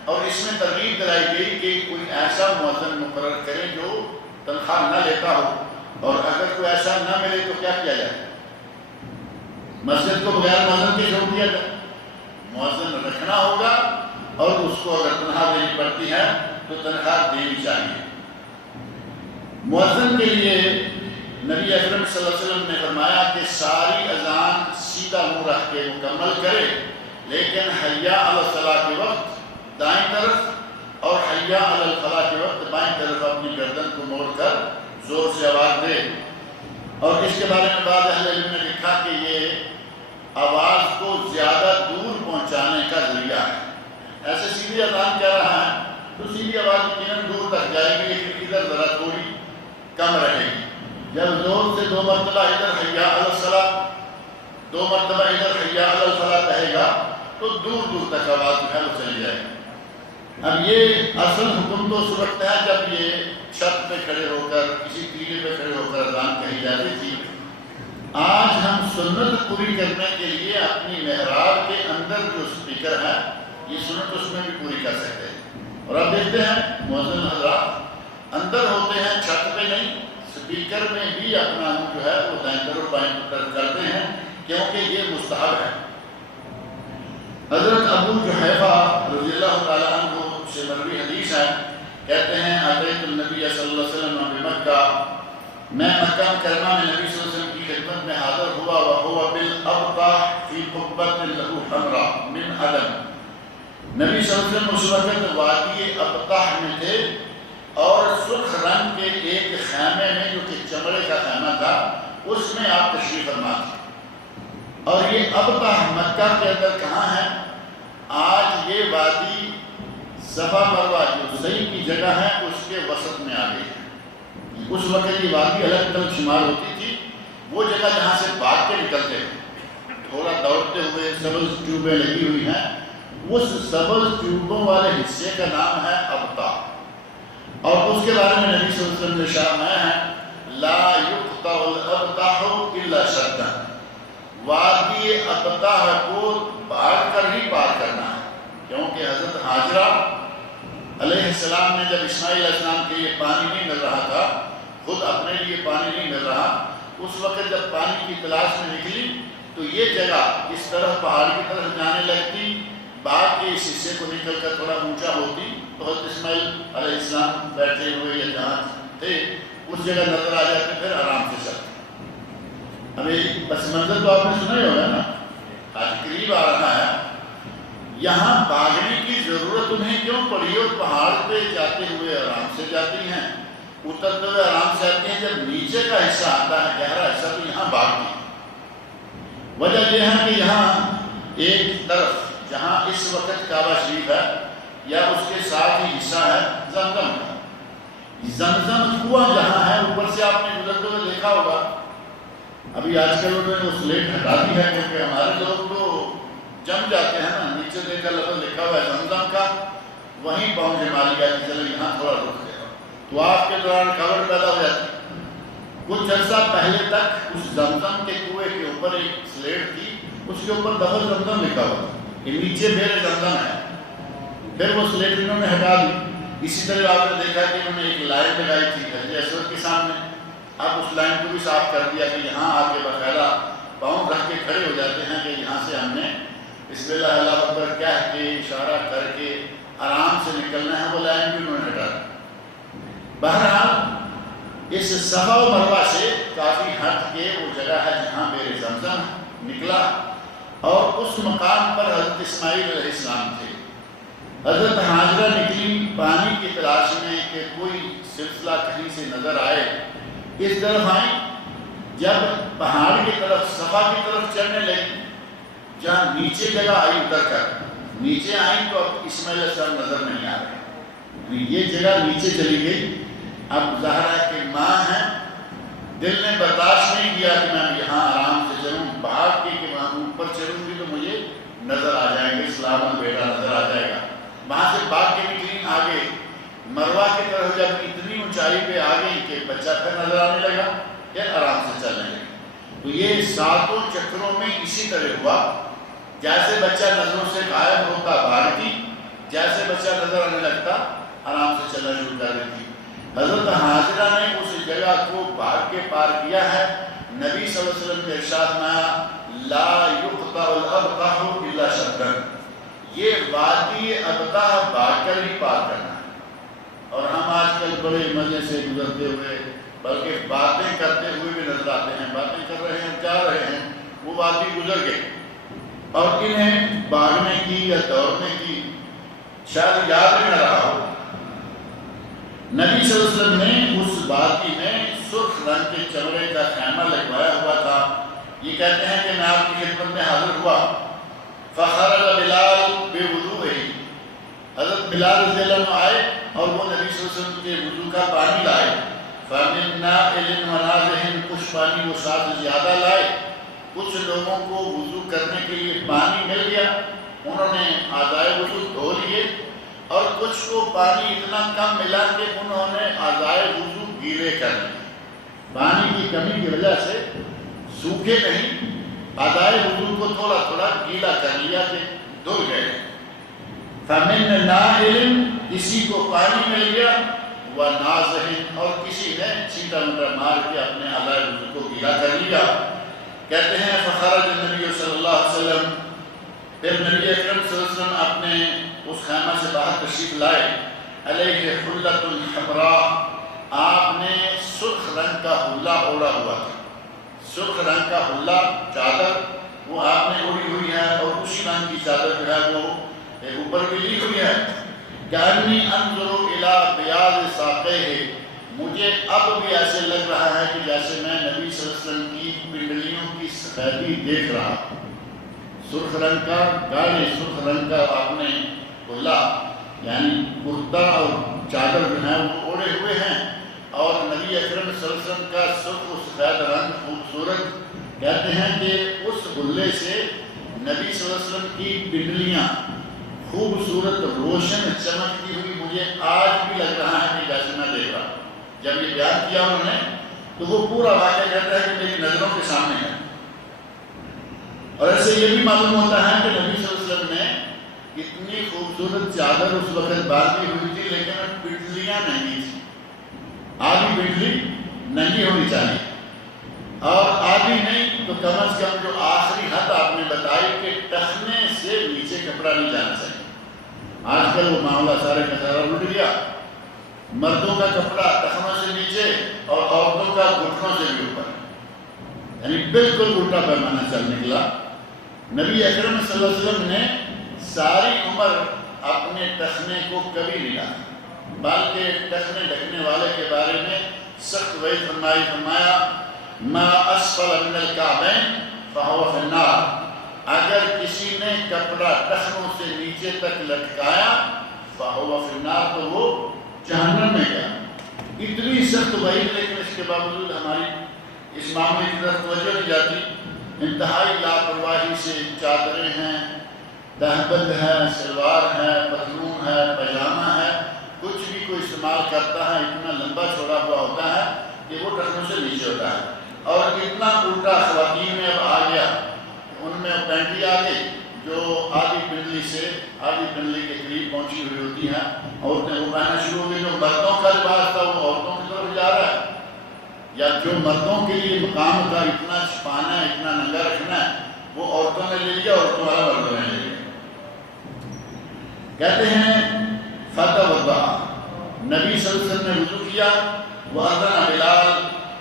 اور اس میں ترغیب دلائی گئی کہ کوئی ایسا مؤذن مقرر کرے جو تنخواہ نہ لیتا ہو، اور اگر کوئی ایسا نہ ملے تو کیا کیا جائے؟ مسجد کو بغیر مؤذن کے چھوڑ دیا جائے؟ مؤذن رکھنا ہوگا، اور اس کو اگر تنخواہ دینی پڑتی ہے تو تنخواہ دینی چاہیے۔ مؤذن کے لیے نبی اکرم صلی اللہ علیہ وسلم نے فرمایا کہ ساری اذان سیدھا منہ رکھ کے مکمل کرے، لیکن حیا علی الصلاۃ کے وقت دائیں طرف اور حیا علی الفلاح کے وقت بائیں طرف اپنی گردن کو موڑ کر زور سے آواز دے۔ اور اس کے بارے میں بعض اہل علم نے لکھا کہ یہ آواز کو زیادہ دور پہنچانے کا ذریعہ ہے۔ ایسے سیدھی اذان کہہ رہا ہے تو سیدھی آواز یقیناً دور تک جائے گی، لیکن ادھر ذرا تھوڑی کم رہے گی۔ جب زور سے 2 مرتبہ ادھر حیا علی الصلاۃ، 2 مرتبہ ادھر حیا علی الفلاح کہے گا تو دور دور تک آواز جو ہے وہ چلی جائے گی۔ اب یہ اصل حکم تو اس وقت ہے جب یہ چھت پہ کھڑے ہو کر، کسی ٹیلے پہ کھڑے ہو کر اذان کہی جاتی تھی۔ آج ہم سنت پوری کرنے کے لیے اپنی محراب کے اندر جو اسپیکر ہے، یہ سنت اس میں بھی پوری کر سکتے ہیں۔ اور اب دیکھتے ہیں مؤذن حضرات اندر ہوتے ہیں، چھت پہ نہیں، اسپیکر میں بھی اپنا جو ہے وہ دائیں طرف بائیں طرف کرتے ہیں، کیونکہ یہ مستحب ہے۔ حضرت ابو جحیفہ رضی اللہ تعالیٰ عنہ سے مروی حدیث ہے، کہتے ہیں اتیت النبی صلی اللہ علیہ وسلم بمکہ، میں مکہ مکرمہ میں نبی صلی اللہ علیہ وسلم کی خدمت میں حاضر ہوا، وهو بالابطح فی قبۃ له حمراء من عدم۔ نبی صلی اللہ علیہ وسلم اس وقت وادی ابطح میں تھے اور سرخ رنگ کے ایک خیمے میں جو کہ چمڑے کا خیمہ تھا اس میں آپ تشریف فرما تھے۔ اور یہ ابطح مکہ کے اندر کہاں ہے؟ آج یہ وادی صفا مروہ جو صحیح کی جگہ ہے اس کے وسط میں آ گئی ہے۔ اس وقت یہ وادی الگ تلگ شمار ہوتی تھی، وہ جگہ جہاں سے بھاگ کے نکلتے ہیں، تھوڑا دوڑتے ہوئے سبز ٹیوبیں لگی ہوئی ہیں، اس سبز ٹیوبوں والے حصے کا نام ہے ابطح۔ اور اس کے بارے میں نبی صلی اللہ علیہ وسلم نے ارشاد ہے لا یقطع الابطح الا شدًا، وادی ابطح کو بھاگ کر ہی پار کرنا ہے، کیونکہ حضرت حاجرہ علیہ السلام نے جب اسماعیل علیہ السلام کے لیے پانی نہیں مل رہا تھا، خود اپنے لیے پانی نہیں مل رہا، اس وقت جب پانی کی تلاش میں نکلی تو یہ جگہ اس طرح پہاڑ کی طرف جانے لگتی، باغ کے اس حصے کو نکل کر تھوڑا اونچا ہوتی تو حضرت اسماعیل علیہ السلام بیٹھے ہوئے یا جہاں تھے اس جگہ نظر آ جاتے، پھر آرام سے چلتے۔ ابھی پس منظر تو آپ نے سنا ہی ہوگا نا، آج قریب آ رہا ہے، یہاں بھاگنے کی ضرورت انہیں کیوں پڑی؟ اور پہاڑ پہ جاتے ہوئے آرام سے جاتی ہیں، اترتے ہوئے آرام سے آتی ہیں، جب نیچے کا حصہ آتا ہے گہرا حصہ تو یہاں بھاگتی ہیں۔ وجہ یہ ہے کہ یہاں ایک طرف جہاں اس وقت کعبہ شریف ہے یا اس کے ساتھ ہی حصہ ہے زمزم کا، زمزم کنواں جہاں ہے اوپر سے آپ نے گزرتے ہوئے دیکھا ہوگا، ابھی آج کل انہوں نے وہ سلیٹ ہٹا دی ہے کیونکہ ہمارے لوگ تو جم جاتے ہیں نا، نیچے دیکھا لفظ لکھا ہوا ہے زمزم کا، وہیں پاؤں جما لیا کہ چلو یہاں تھوڑا رک گیا تو آپ کے دوران رکاوٹ پیدا ہو جاتی۔ کچھ عرصہ پہلے تک اس زمزم کے کنویں کے اوپر ایک سلیٹ تھی، اس کے اوپر لفظ زمزم لکھا ہوا تھا کہ نیچے بیر زمزم ہے، پھر وہ سلیٹ انہوں نے ہٹا دی۔ اسی طرح آپ نے دیکھا کہ انہوں نے ایک لائن لگائی تھی حجر اسود کے سامنے، اب اس لائن کو بھی صاف کر دیا کہ یہاں آ کے باقاعدہ پاؤں رکھ کے کھڑے ہو جاتے ہیں کہ یہاں سے ہم نے بسم اللہ اللہ اکبر کہہ کے اشارہ کر کے آرام سے نکلنا ہے، وہ لائن بھی انہوں نے ہٹا دی۔ بہرحال اس صفا و مروہ سے کافی ہٹ کے وہ جگہ ہے جہاں بیر زمزم نکلا، اور اس مقام پر حضرت اسماعیل علیہ السلام تھے۔ حضرت حاجرہ نکلی پانی کی تلاش میں کہ کوئی سلسلہ کہیں سے نظر آئے، اس طرف آئیں جب پہاڑ کی طرف صفا کی طرف چڑھنے لگی، جہاں نیچے جگہ آئی اتر کر نیچے آئی تو اب اسماعیل علیہ السلام نظر نہیں آ رہے، یہ جگہ نیچے چلی گئی۔ اب زہرا کی ماں ہے، دل نے برداشت نہیں کیا کہ میں یہاں آرام سے چلوں، بھاگ کے کہ وہاں اوپر چلوں گی تو مجھے نظر آ جائیں گے، سلامت بیٹا نظر آ جائے گا۔ وہاں سے بھاگ کے نکلی آگے مروہ کی طرف، جب اتنی اونچائی پہ آ گئی کہ بچہ پھر نظر آنے لگا، پھر آرام سے چلنے لگی۔ تو یہ ساتوں چکروں میں اسی طرح ہوا، جیسے بچہ نظروں سے غائب ہوتا بھاگتی، جیسے بچہ نظر آنے لگتا آرام سے چلنا شروع کر دیتی۔ حضرت حاجرہ نے اس جگہ کو بھاگ کے پار کیا ہے۔ نبی صلی اللہ علیہ وسلم نے ارشاد فرمایا لا یقطع الابطح الا شدا، یہ وادی ابطح بھاگ کر ہی پار کرنا ہے۔ اور ہم آج کل بڑے مزے سے گزرتے ہوئے بلکہ باتیں کرتے ہوئے بھی نظر آتے ہیں، باتیں کر رہے ہیں، جا رہے ہیں، وہ وادی گزر گئی اور انہیں بھاگنے کی یا دوڑنے کی شاید یاد بھی نہ رہا ہو۔ نبی صلی اللہ علیہ وسلم نے اس وادی میں سرخ رنگ کے چمڑے کا خیمہ لگوایا ہوا تھا۔ یہ کہتے ہیں کہ میں آپ کی خدمت میں حاضر ہوا، فخرج بلال بوضوئہ، حضرت بلال رضی اللہ عنہ آئے اور وہ نبی صلی اللہ علیہ وسلم کے وضو کا پانی لائے۔ فَمِن نَائِلٍ وَنَازِحٍ، کچھ پانی وہ ساتھ زیادہ لائے، کچھ لوگوں کو وضو کرنے کے لیے پانی مل گیا، انہوں نے اعضائے وضو دھو لیے، اور کچھ کو پانی اتنا کم ملا کہ انہوں نے اعضائے وضو گیلے کر لیے۔ پانی کی کمی کی وجہ سے سوکھے نہیں، اعضائے وضو کو تھوڑا تھوڑا گیلا کر لیا کہ دھل گئے۔ فَمِن نَائِلٍ، کسی کو پانی مل گیا، وَنَازِحٍ، اور کسی نے چھینٹا منٹا مار کے اپنے اعضائے وضو کو گیلا کر لیا۔ کہتے ہیں فخرج النبی صلی اللہ علیہ وسلم، پھر نبی اکرم صلی اللہ علیہ وسلم اپنے اس خیمہ سے باہر تشریف لائے، علیہ حلۃ حمراء، آپ نے سرخ رنگ کا حلہ اوڑھا ہوا تھا، سرخ رنگ کا حلہ چادر وہ آپ نے اوڑھی ہوئی ہے، اور اسی رنگ کی چادر جو ہے وہ اوپر بھی لی ہوئی ہے۔ کأنی انظر الی بیاض ساقیہ، مجھے اب بھی ایسے لگ رہا ہے کہ جیسے میں نبی صلی اللہ علیہ وسلم کی پنڈلیوں کی سفیدی دیکھ رہا ہوں۔ سرخ رنگ کا گاڑی، سرخ رنگ کا آپ نے حلہ یعنی کرتا اور چادر جو ہے وہ اوڑھے ہوئے ہیں، اور نبی اکرم صلی اللہ علیہ وسلم کا سرخ و سفید رنگ خوبصورت۔ کہتے ہیں کہ اس حلے سے نبی صلی اللہ علیہ وسلم کی پنڈلیاں خوبصورت روشن چمکتی ہوئی مجھے آج بھی لگ رہا ہے کہ جیسے میں دیکھ رہا ہوں۔ جب یہ بیان کیا انہوں نے تو وہ پورا واقعہ کہتا ہے کہ میری نظروں کے سامنے ہے۔ اور ایسے یہ بھی معلوم ہوتا ہے کہ نبی صلی اللہ علیہ وسلم نے اتنی خوبصورت چادر اس وقت باندھی ہوئی تھی، لیکن پنڈلیاں نہیں تھیں۔ آدھی پنڈلی ننگی ہونی چاہیے، اور آدھی نہیں تو کم از کم جو آخری حد آپ نے بتائی کہ ٹخنے سے نیچے کپڑا نہیں جانا چاہیے۔ آج کل وہ معاملہ سارے کا سارا الٹ گیا، مردوں کا کپڑا ٹخنوں سے نیچے اور عورتوں کا گھٹنوں سے بھی اوپر، یعنی بالکل الٹا پیمانہ چل نکلا۔ نبی اکرم صلی اللہ علیہ وسلم نے ساری عمر اپنے ٹخنے کو کبھی نہیں ڈھکا، بلکہ ٹخنے ڈھکنے والے کے بارے میں سخت وعید فرمایا ما اسفل من الکعبین فہو فی النار، اگر کسی نے کپڑا ٹخنوں سے نیچے تک لٹکایا فہو فی النار، تو وہ جہنم میں گیا۔ اتنی سخت وعید، لیکن اس کے باوجود ہماری اس معاملے کی طرف توجہ نہیں جاتی۔ انتہائی لاپرواہی سے چادریں ہیں، دہبند ہے، سلوار ہے، پتلون ہے، پاجامہ ہے، کچھ بھی کوئی استعمال کرتا ہے اتنا لمبا چھوڑا ہوا ہوتا ہے کہ وہ ٹخنوں سے نیچے ہوتا ہے، اور اتنا الٹا خواتین میں اب آ گیا، ان میں پینٹی آ گئی جو آدھی پنڈلی سے آدھی پنڈلی کے قریب پہنچی ہوئی ہوتی ہیں، عورتیں وہ پہننا شروع ہو گئی۔ جو مردوں کا لباس تھا وہ عورتوں کی طرف جا رہا ہے، یا جو مردوں کے لیے مقام کا اتنا چھپانا ہے، اتنا ننگا رکھنا ہے، وہ عورتوں نے لے لیا اور تمہارا مردوں نے لے لیا۔ کہتے ہیں فتوضا، نبی صلی اللہ علیہ وسلم نے وضو کیا، وَأَذَنَ بلال،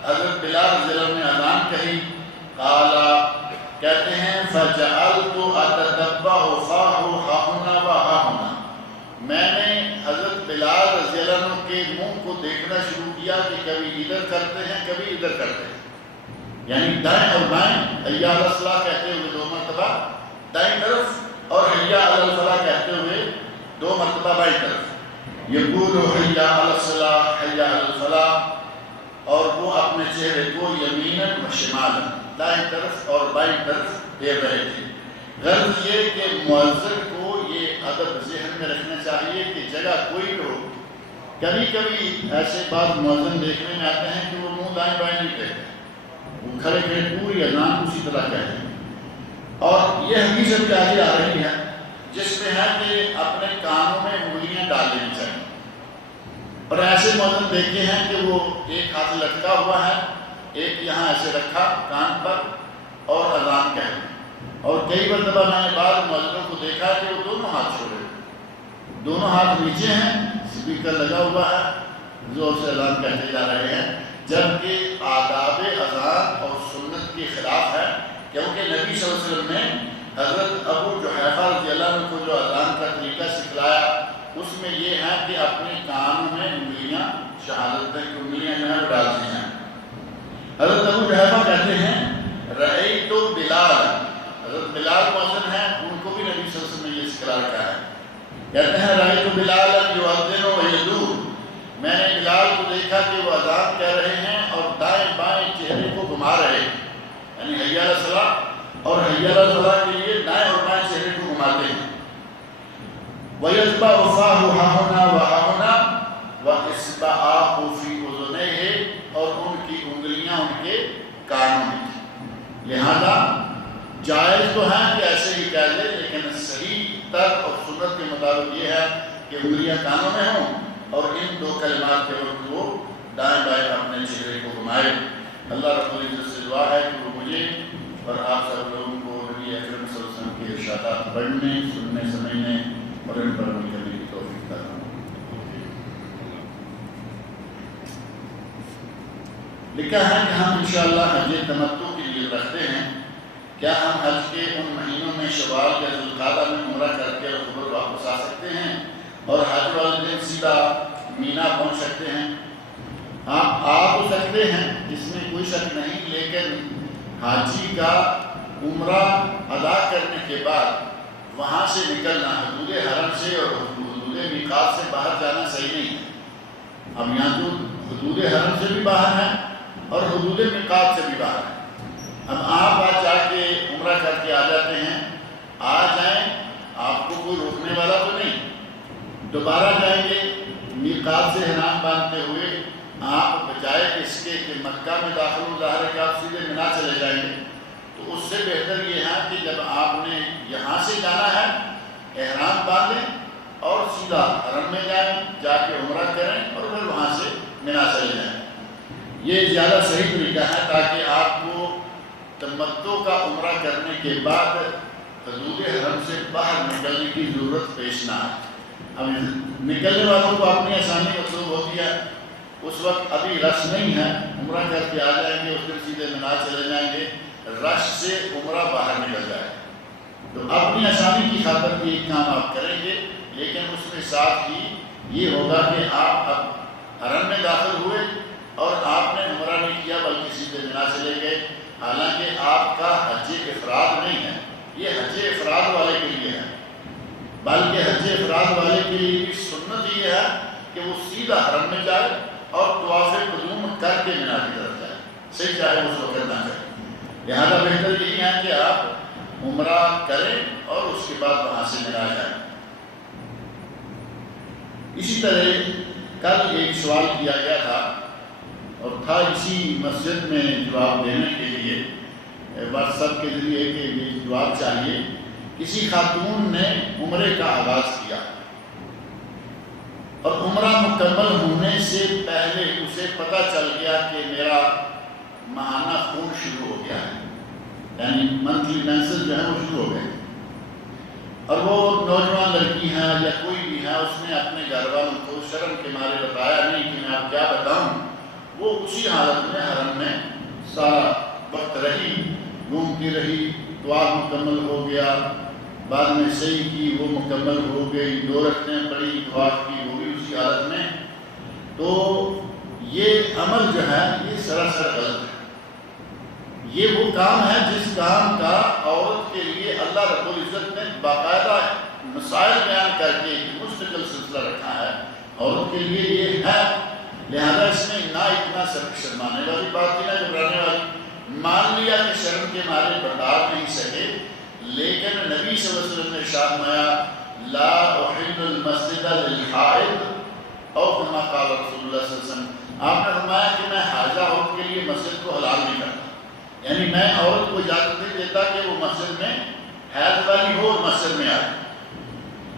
حضرت بلال رضی اللہ عنہ نے اذان کہی، قالا، کہتے ہیں فَجَعَلْتُ أَتَتَبَّعُ فَاهُ هَاهُنَا وَهَاهُنَا، میں نے حضرت بلال رضی اللہ عنہ کے منہ کو دیکھنا شروع کیا کہ کبھی ادھر کرتے ہیں کبھی ادھر کرتے ہیں، یعنی دائیں اور بائیں حی علی الصلاۃ کہتے ہوئے 2 مرتبہ دائیں طرف اور حی علی الفلاح کہتے ہوئے 2 مرتبہ بائیں طرف. یقول حی علی الصلاۃ حی علی الفلاح، اور وہ اپنے چہرے کو یمیناً و شمالاً دائیں طرف اور بائیں طرف پھیر رہے تھے. غرض یہ کہ مؤذن کو یہ ادب ذہن میں رکھنا چاہیے کہ جگہ کوئی بھی ہو، کبھی کبھی ایسے بعض مؤذن دیکھنے میں آتے ہیں کہ وہ منہ دائیں بائیں نہیں کہتے، وہ کھڑے کھڑے پوری اذان اسی طرح کہتے ہیں. اور یہ حدیث ابھی آگے آ رہی ہے جس میں ہے کہ اپنے کانوں میں انگلیاں ڈال لینی چاہیے. اور ایسے مؤذن دیکھتے ہیں کہ وہ ایک ہاتھ لٹکا ہوا ہے، ایک یہاں ایسے رکھا کان پر اور اذان کہہ رہے ہیں. اور کئی مرتبہ میں نے بعض مؤذنوں کو دیکھا کہ وہ دونوں ہاتھ چھوڑے، دونوں ہاتھ نیچے ہیں، اسپیکر لگا ہوا ہے، زور سے اذان کہتے جا رہے ہیں، جبکہ آداب اذان اور سنت کے خلاف ہے. کیونکہ نبی صلی اللہ علیہ وسلم نے حضرت ابو جحیفہ رضی اللہ عنہ کو جو اذان کا طریقہ سکھلایا اس میں یہ ہے کہ اپنے کان میں انگلیاں شہادت کی انگلیاں جو ہے ڈالتے ہیں. حضرت ابو جحیفہ کہتے ہیں رأیت بلال، حضرت بلال مؤذن ہیں، ان کو بھی نبی صلی اللہ علیہ وسلم نے یہ سکھلا رکھا ہے. کہتے ہیں رأیت بلال یؤذن ویدور، میں نے بلال کو دیکھا کہ وہ اذان کہہ رہے ہیں اور دائیں بائیں چہرے کو گھما رہے ہیں، یعنی حی علی الصلاۃ اور حی علی الفلاح کے لیے دائیں اور بائیں چہرے کو گھماتے ہیں. وَيَتْبَعُ فَاهُ هَاهُنَا وَهَاهُنَا وَإِصْبَعَاهُ فِي أُذُنَيْهِ، اور ان کی انگلیاں ان کے کانوں میں تھیں. لہذا جائز تو ہے کہ ایسے ہی کہہ دے، لیکن صحیح ترک اور سنت کے مطابق یہ ہے کہ انگلیاں کانوں میں ہوں اور ان 2 کلمات کے وقت وہ دائیں بائیں اپنے چہرے کو گھمائے. اللہ رب العزت سے دعا ہے کہ وہ مجھے اور آپ سب لوگوں کو نبی اکرم صلی اللہ علیہ وسلم کے ارشادات پڑھنے، سننے، سمجھنے اور ان پر عمل کرنے کی توفیق عطا فرمائے. لکھا ہے کہ ہم انشاءاللہ حج تمتع کے لیے رکھتے ہیں. کیا ہم حج کے ان مہینوں میں شوال یا ذوالقعدہ میں عمرہ کر کے قبر واپس آ سکتے ہیں اور حج والے دن سیدھا مینا پہنچ سکتے ہیں؟ آپ آ تو سکتے ہیں، اس میں کوئی شک نہیں، لیکن حاجی کا عمرہ ادا کرنے کے بعد وہاں سے نکلنا حدود حرم سے اور حدود میقات سے باہر جانا صحیح نہیں ہے. اب یہاں تو حدود حرم سے بھی باہر ہے اور حدود میقات سے بھی باہر ہے. اب آپ آج جا کے عمرہ کر کے آ جاتے ہیں، آ جائیں، آپ کو کوئی روکنے والا تو نہیں. دوبارہ جائیں گے میقات سے احرام باندھتے ہوئے، آپ بجائے اس کے کہ مکہ میں داخل ہو، ظاہر ہے کہ آپ سیدھے منا چلے جائیں گے. تو اس سے بہتر یہ ہے کہ جب آپ نے یہاں سے جانا ہے احرام باندھیں اور سیدھا حرم میں جائیں، جا کے عمرہ کریں اور پھر وہاں سے منا چلے جائیں. یہ زیادہ صحیح طریقہ ہے تاکہ آپ کو تمتع کا عمرہ کرنے کے بعد حدود حرم سے باہر نکلنے کی ضرورت پیش نہ آئے. اب نکلنے والوں کو اپنی آسانی مطلوب ہوتی ہے، اس وقت ابھی رش نہیں ہے، عمرہ کر کے آ جائیں گے اور پھر سیدھے منا چلے جائیں گے، رش سے عمرہ باہر نکل جائے. تو اپنی آسانی کی خاطر یہ کام آپ کریں گے، لیکن اس کے ساتھ ہی یہ ہوگا کہ آپ اب حرم میں داخل ہوئے اور آپ نے عمرہ نہیں کیا بلکہ سیدھے منا چلے گئے. حالانکہ آپ کا حج افراد نہیں ہے، یہ حج افراد والے کے لیے ہے، بلکہ حج افراد والے کے لیے بھی سنت یہ ہے کہ وہ سیدھا حرم میں جائے اور طواف قدوم کر کے مینا کی طرف جائے، صحیح چاہے اس وقت نہ کرے. لہٰذا بہتر یہی ہے کہ آپ عمرہ کریں اور اس کے بعد وہاں سے مینا جائیں. اسی طرح کل ایک سوال کیا گیا تھا اور تھا اسی مسجد میں جواب دینے کے لیے واٹس ایپ کے ذریعے کہ یہ جواب چاہیے. کسی خاتون نے عمرے کا آغاز کیا اور عمرہ مکمل ہونے سے پہلے اسے پتہ چل گیا کہ میرا ماہانہ خون شروع ہو گیا ہے، یعنی منتھلی مینسز جو ہیں وہ شروع ہو گئے. اور وہ نوجوان لڑکی ہے یا کوئی بھی ہے، اس نے اپنے گھر والوں کو شرم کے مارے بتایا نہیں کہ میں آپ کیا بتاؤں. وہ اسی حالت میں حرم میں سارا وقت رہی، گھومتی رہی، طواف مکمل ہو گیا، بعد میں سعی کی وہ مکمل ہو گئی، 2 رکعتیں پڑھی، طواف کی، وہ بھی اسی حالت میں. تو یہ عمل جو ہے یہ سراسر غلط ہے. یہ وہ کام ہے جس کام کا عورت کے لیے اللہ رب العزت نے باقاعدہ مسائل بیان کر کے مستقل سلسلہ رکھا ہے، عورت کے لیے یہ ہے، لہذا اس میں نہ اتنا شرمانے والی بات نہ گھبرانے والی۔ مان لیا کہ شرم کے مارے برداشت نہیں سکے، لیکن نبی صلی اللہ علیہ وسلم نے ارشاد فرمایا لا احل المسجد للحائض او کما قال رسول اللہ صلی اللہ علیہ وسلم، آپ نے فرمایا کہ میں حاضہ عورت کے لیے مسجد کو حلال نہیں کرتا، یعنی میں عورت کو اجازت نہیں دیتا کہ وہ مسجد میں حیض والی ہو اور مسجد میں آئے۔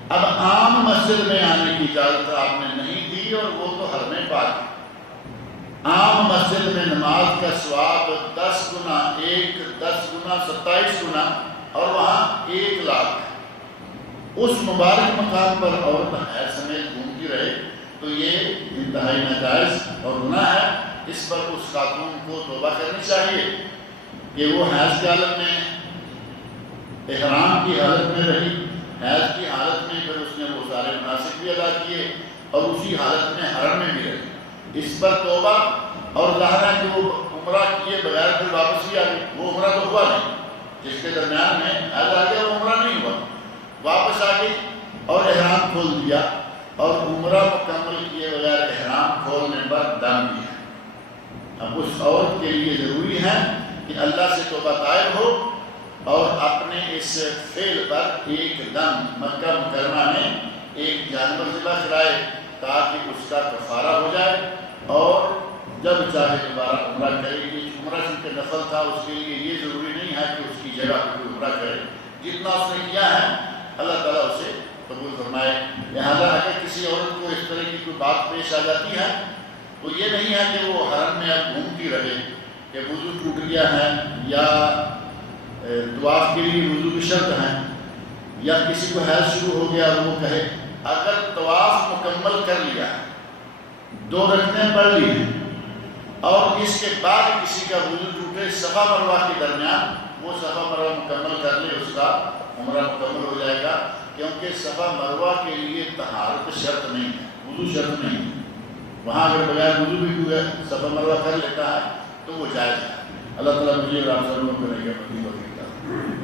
اب عام مسجد میں آنے کی اجازت آپ نے نہیں دی، اور وہ تو حرم پاک، عام مسجد میں نماز کا ثواب 10 گنا، 10 گنا 27 گنا، اور وہاں 1 لاکھ۔ اس مبارک مقام پر عورت حیض سمیت گھومتی رہے تو یہ انتہائی ناجائز اور گناہ ہے۔ اس پر اس خاتون کو توبہ کرنی چاہیے کہ وہ حیض کی حالت میں، احرام کی حالت میں رہی، حیض کی حالت میں پھر اس نے وہ سارے مناسک بھی ادا کیے اور اسی حالت میں حرم میں بھی رہی، اس پر توبہ۔ اور ظاہر ہے کہ وہ عمرہ کیے بغیر پھر واپس بھی آ گئی، وہ عمرہ تو ہوا نہیں، جس کے درمیان میں حیض آ گیا وہ عمرہ نہیں ہوا، واپس آ گئی اور احرام کھول دیا، اور عمرہ مکمل کیے بغیر احرام کھولنے پر دم دیا۔ اب اس عورت کے لیے ضروری ہے کہ اللہ سے توبہ طائب ہو اور اپنے اس فعل پر ایک دم مکہ مکرمہ میں ایک جانور ذبح کرائے تاکہ اس کا کفارہ ہو جائے، اور جب چاہے دوبارہ عمرہ کرے۔ یہ عمرہ چونکہ نفل تھا، اس کے لیے یہ ضروری نہیں ہے کہ اس کی جگہ پر کوئی عمرہ کرے، جتنا اس نے کیا ہے اللہ تعالیٰ اسے قبول فرمائے۔ لہٰذا اگر کسی عورت کو اس طرح کی کوئی بات پیش آ جاتی ہے تو یہ نہیں ہے کہ وہ حرم میں اب گھومتی رہے کہ وضو ٹوٹ گیا ہے، یا طواف کے لیے وضو کی شرط ہے، یا کسی کو حیض شروع ہو گیا اور وہ کہے اگر طواف مکمل کر لیا ہے، 2 رکعتیں پڑھ لی ہیں، اور اس کے بعد کسی کا وضو ٹوٹے صفا مروہ کے درمیان، وہ صفا مروہ مکمل کر لے، اس کا عمرہ مکمل ہو جائے گا، کیونکہ صفا مروہ کے لیے طہارت شرط نہیں ہے، وضو شرط نہیں ہے۔ وہاں اگر بغیر وضو بھی کوئی صفا مروہ کر لیتا ہے تو وہ جائز ہے۔ اللہ تعالیٰ مجھے اور آپ سب لوگوں کو کرنے کا